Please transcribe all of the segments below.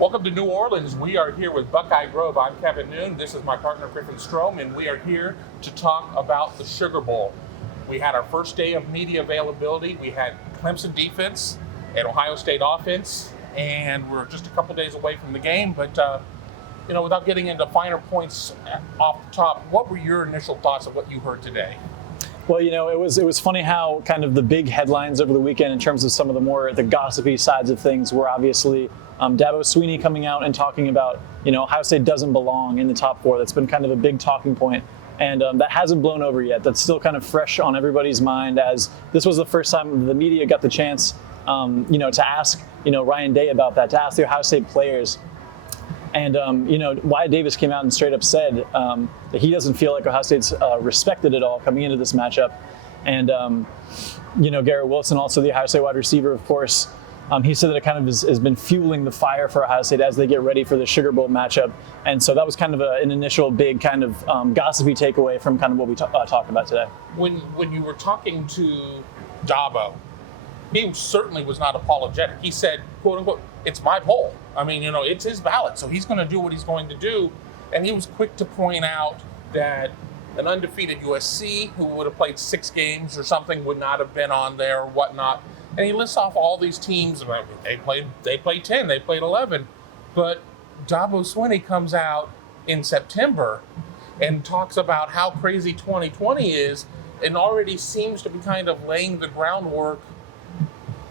Welcome to New Orleans. We are here with Buckeye Grove. I'm Kevin Noon. This is my partner, Griffin Strom, and we are here to talk about the Sugar Bowl. We had our first day of media availability. We had Clemson Defense and Ohio State Offense, and we're just a couple days away from the game. But, without getting into finer points off the top, what were your initial thoughts of what you heard today? Well, it was funny how kind of the big headlines over the weekend in terms of some of the gossipy sides of things were obviously Dabo Swinney coming out and talking about, Ohio State doesn't belong in the top four. That's been kind of a big talking point. And that hasn't blown over yet. That's still kind of fresh on everybody's mind, as this was the first time the media got the chance, to ask, Ryan Day about that, to ask the Ohio State players. And, Wyatt Davis came out and straight up said that he doesn't feel like Ohio State's respected at all coming into this matchup. And, Garrett Wilson, also the Ohio State wide receiver, of course, he said that it kind of has been fueling the fire for Ohio State as they get ready for the Sugar Bowl matchup. And so that was kind of an initial big kind of gossipy takeaway from kind of what we talked about today. When you were talking to Dabo, he certainly was not apologetic. He said, quote unquote, it's my poll. I mean, it's his ballot, so he's going to do what he's going to do. And he was quick to point out that an undefeated USC, who would have played 6 games or something, would not have been on there or whatnot. And he lists off all these teams. I mean, they played 10, they played 11. But Dabo Swinney comes out in September and talks about how crazy 2020 is, and already seems to be kind of laying the groundwork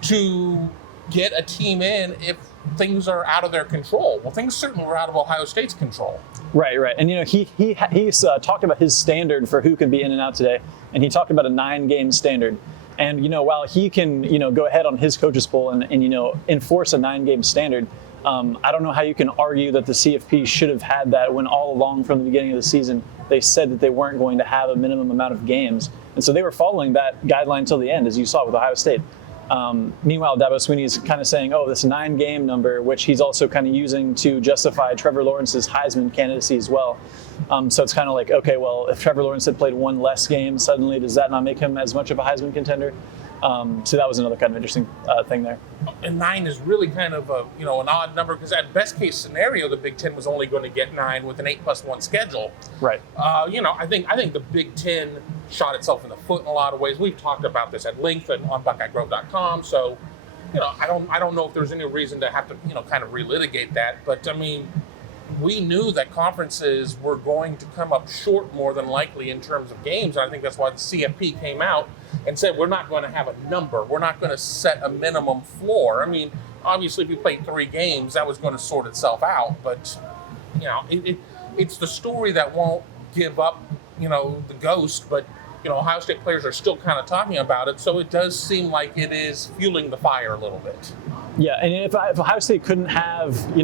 to get a team in if things are out of their control. Well, things certainly were out of Ohio State's control. Right. And he's talked about his standard for who can be in and out today, and he talked about a 9-game standard. And while he can go ahead on his coaches poll and enforce a 9-game standard, I don't know how you can argue that the CFP should have had that when all along from the beginning of the season they said that they weren't going to have a minimum amount of games, and so they were following that guideline till the end, as you saw with Ohio State. Meanwhile, Dabo Swinney is kind of saying, this 9-game number, which he's also kind of using to justify Trevor Lawrence's Heisman candidacy as well. So it's kind of like, okay, well, if Trevor Lawrence had played 1 less game, suddenly does that not make him as much of a Heisman contender? So that was another kind of interesting thing there. And 9 is really kind of an odd number, because at best case scenario, the Big Ten was only going to get 9 with an 8+1 schedule. Right. I think the Big Ten shot itself in the foot in a lot of ways. We've talked about this at length on BuckeyeGrove.com. So, I don't know if there's any reason to have to kind of relitigate that. But I mean, we knew that conferences were going to come up short more than likely in terms of games. And I think that's why the CFP came out and said, we're not going to have a number. We're not going to set a minimum floor. I mean, obviously, if we played 3 games, that was going to sort itself out. But, it's the story that won't give up, the ghost. But, Ohio State players are still kind of talking about it. So it does seem like it is fueling the fire a little bit. Yeah, and if Ohio State couldn't have,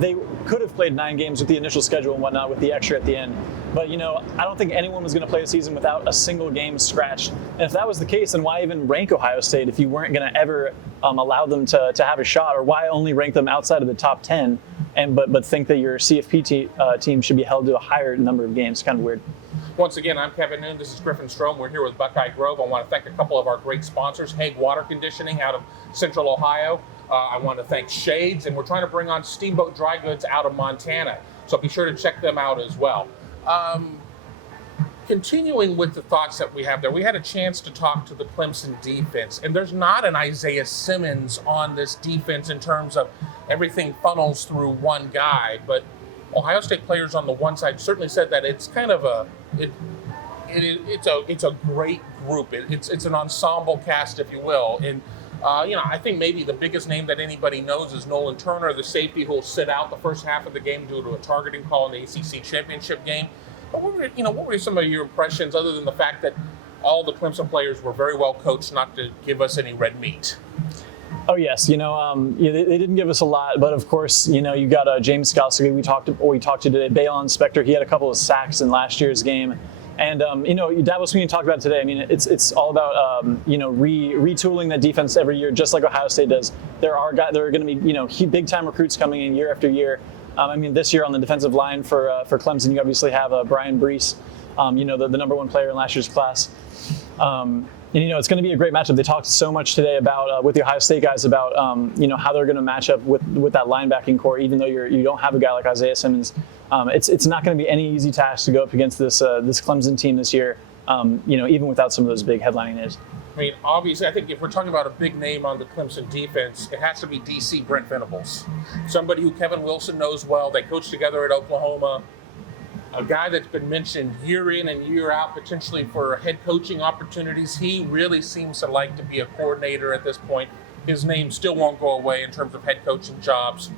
they could have played 9 games with the initial schedule and whatnot with the extra at the end. But, I don't think anyone was going to play a season without a single game scratched. And if that was the case, then why even rank Ohio State if you weren't going to ever allow them to have a shot? Or why only rank them outside of the top 10 but think that your CFP team should be held to a higher number of games? Kind of weird. Once again, I'm Kevin Noon. This is Griffin Strom. We're here with Buckeye Grove. I want to thank a couple of our great sponsors, Hague Water Conditioning out of Central Ohio. I want to thank Shades, and we're trying to bring on Steamboat Dry Goods out of Montana. So be sure to check them out as well. Continuing with the thoughts that we have there, we had a chance to talk to the Clemson defense, and there's not an Isaiah Simmons on this defense in terms of everything funnels through one guy, but Ohio State players on the one side certainly said that it's kind of it's a great group. It's an ensemble cast, if you will. And I think maybe the biggest name that anybody knows is Nolan Turner, the safety who will sit out the first half of the game due to a targeting call in the ACC championship game. But what were some of your impressions, other than the fact that all the Clemson players were very well coached not to give us any red meat? Oh yes, they didn't give us a lot, but of course, you got James Skalski. We talked to today. Baylon Spector, he had a couple of sacks in last year's game, and Dabo Swinney talked about it today. I mean, it's all about retooling that defense every year, just like Ohio State does. There are going to be big time recruits coming in year after year. This year on the defensive line for Clemson, you obviously have Brian Brees, the number 1 player in last year's class. And, it's going to be a great matchup. They talked so much today about with the Ohio State guys about how they're going to match up with that linebacking core. Even though you don't have a guy like Isaiah Simmons, it's not going to be any easy task to go up against this Clemson team this year. Even without some of those big headlining names. I mean, obviously, I think if we're talking about a big name on the Clemson defense, it has to be DC Brent Venables, somebody who Kevin Wilson knows well. They coached together at Oklahoma. A guy that's been mentioned year in and year out, potentially for head coaching opportunities. He really seems to like to be a coordinator at this point. His name still won't go away in terms of head coaching jobs.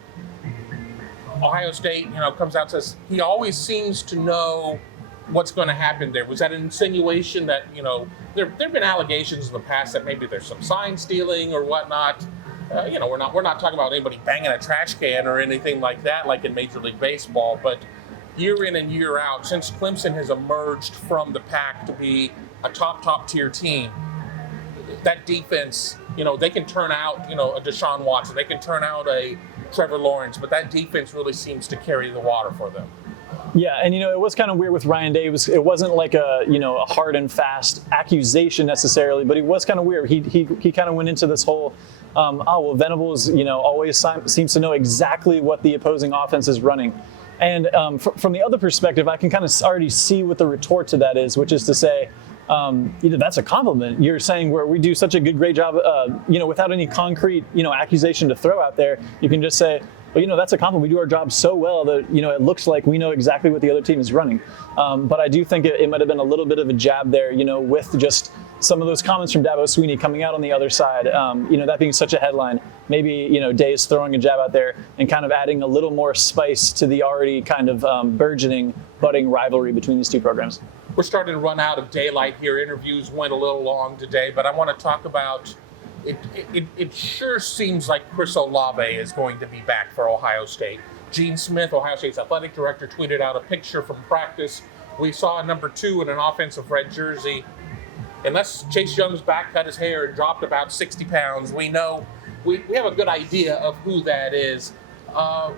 Ohio State, comes out and says he always seems to know what's going to happen there. Was that an insinuation that, there have been allegations in the past that maybe there's some sign stealing or whatnot? We're not talking about anybody banging a trash can or anything like that, like in Major League Baseball, but year in and year out, since Clemson has emerged from the pack to be a top tier team, that defense, they can turn out, a Deshaun Watson, they can turn out a Trevor Lawrence, but that defense really seems to carry the water for them. Yeah, and it was kind of weird with Ryan Day. It wasn't like a hard and fast accusation necessarily, but it was kind of weird. He kind of went into this whole, Venables, always seems to know exactly what the opposing offense is running. And from the other perspective, I can kind of already see what the retort to that is, which is to say, that's a compliment. You're saying where we do such a great job, without any concrete, accusation to throw out there. You can just say, well, that's a compliment. We do our job so well that, it looks like we know exactly what the other team is running. But I do think it might have been a little bit of a jab there, with just some of those comments from Dabo Swinney coming out on the other side, that being such a headline. Maybe, Day is throwing a jab out there and kind of adding a little more spice to the already kind of burgeoning, budding rivalry between these two programs. We're starting to run out of daylight here. Interviews went a little long today, but I want to talk about it sure seems like Chris Olave is going to be back for Ohio State. Gene Smith, Ohio State's athletic director, tweeted out a picture from practice. We saw number 2 in an offensive red jersey. Unless Chase Young's back cut his hair and dropped about 60 pounds, we know we have a good idea of who that is. A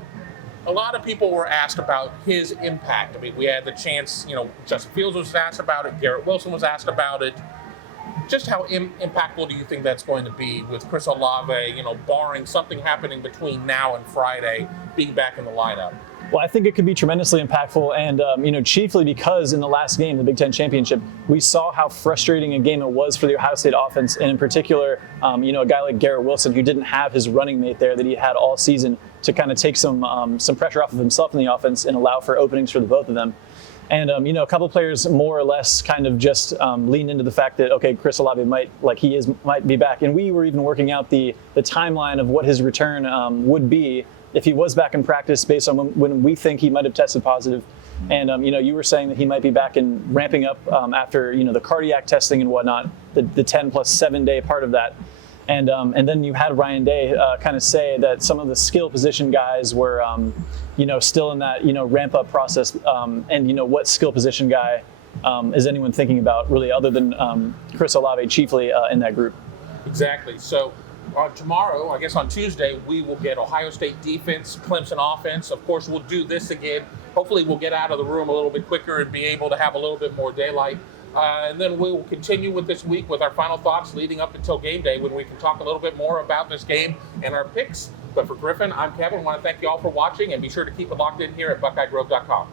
lot of people were asked about his impact. I mean, we had the chance, Justin Fields was asked about it, Garrett Wilson was asked about it. Just how impactful do you think that's going to be with Chris Olave, barring something happening between now and Friday, being back in the lineup? Well, I think it could be tremendously impactful, and chiefly because in the last game, the Big Ten championship, we saw how frustrating a game it was for the Ohio State offense, and in particular, a guy like Garrett Wilson, who didn't have his running mate there that he had all season to kind of take some pressure off of himself in the offense and allow for openings for the both of them. And, a couple players more or less kind of just leaned into the fact that, okay, Chris Olave might be back. And we were even working out the timeline of what his return would be if he was back in practice based on when we think he might have tested positive. And, you were saying that he might be back and ramping up after, the cardiac testing and whatnot, the 10 plus 7 day part of that. And then you had Ryan Day kind of say that some of the skill position guys were, still in that, ramp up process. And, what skill position guy is anyone thinking about really other than Chris Olave chiefly in that group? Exactly. So tomorrow, I guess on Tuesday, we will get Ohio State defense, Clemson offense. Of course, we'll do this again. Hopefully we'll get out of the room a little bit quicker and be able to have a little bit more daylight. And then we will continue with this week with our final thoughts leading up until game day when we can talk a little bit more about this game and our picks. But for Griffin, I'm Kevin. I want to thank you all for watching, and be sure to keep it locked in here at BuckeyeGrove.com.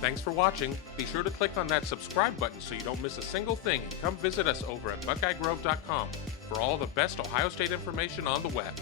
Thanks for watching. Be sure to click on that subscribe button so you don't miss a single thing, and come visit us over at BuckeyeGrove.com for all the best Ohio State information on the web.